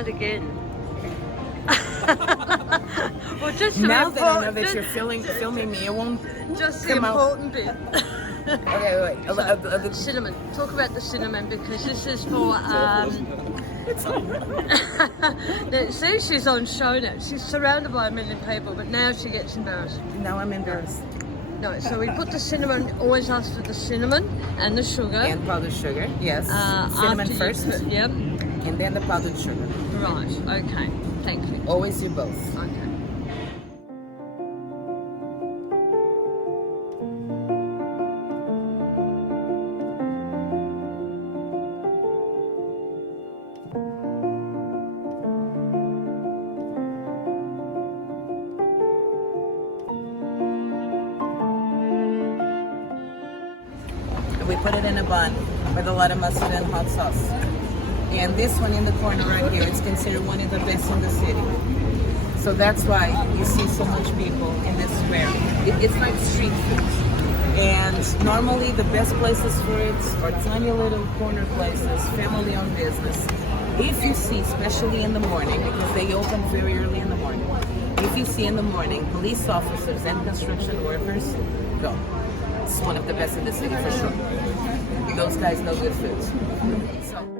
it again. Well, just the Now that I know that just- you're filming me, it won't Just the come out. important bit. Okay, wait. Cinnamon. Talk about the cinnamon because this is for. See, she's on show now. She's surrounded by a million people, but now she gets embarrassed. Now I'm embarrassed. No, so we put the cinnamon. Always ask for the cinnamon and the sugar. And powdered sugar, yes. Cinnamon after you first, put- Yep. and then the powdered sugar. Right. Okay. Thank you. Always do both. Okay. We put it in a bun with a lot of mustard and hot sauce. And this one in the corner right here, it's considered one of the best in the city. So that's why you see so much people in this square. It's like street food. And normally the best places for it are tiny little corner places, family-owned business. If you see, especially in the morning, because they open very early in the morning, if you see in the morning police officers and construction workers, go. It's one of the best in the city for sure. Those guys know good food. So.